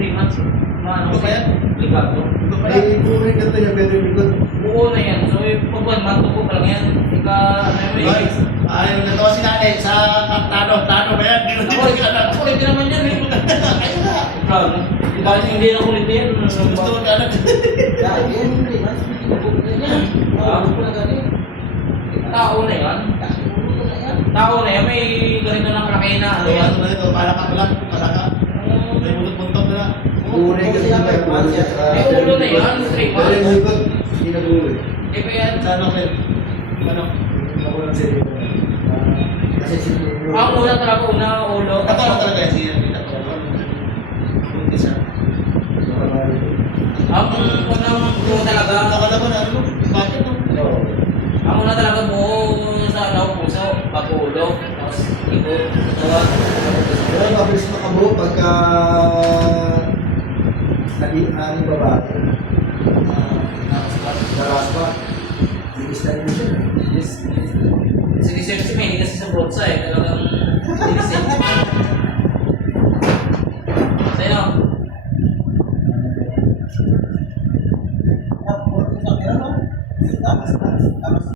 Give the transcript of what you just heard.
3 months. Maano Ito ba yan? Ligado. Ito pala. May buhay na ito niya, pero likod. Buo na yan. So, pag 1 month ko pa lang yan. Ika, ano yun Guys, yung natawa si nanay sa Tano ba yan? Ako, kulit din naman yan eh. Ayun na. Plano. Dahil hindi na kulit yan. Gusto mo ka anak. Tao na yan. Tao na yan. May ganito na kalaki na. Ano yan? Ano ito? Para ka pala. Para ka. May buntot-buntot na. Buhay kasi na may buhay siya. May ulo na yan. 3 Pero yung months. likod, hindi na buhay. Eh pa yan. Sa ano, Ken? Ano? Ako lang sa iyo. Kasi siguro. Ang una talaga, una ulo. Ito na talaga yan siya. Buntis siya. Ang unang buo talaga. Nakalaban ano? Bakit no? Oo. Ang una talaga buo sa ano, puso, pag-ulo. Tapos ikot, tuwa. Pero mabilis makabuo pagka naging aming babae. Daras pa. Bilis na rin siya. Sinisip si May, kasi sa brotsa eh. Talagang sinisip. Sa'yo? Tapos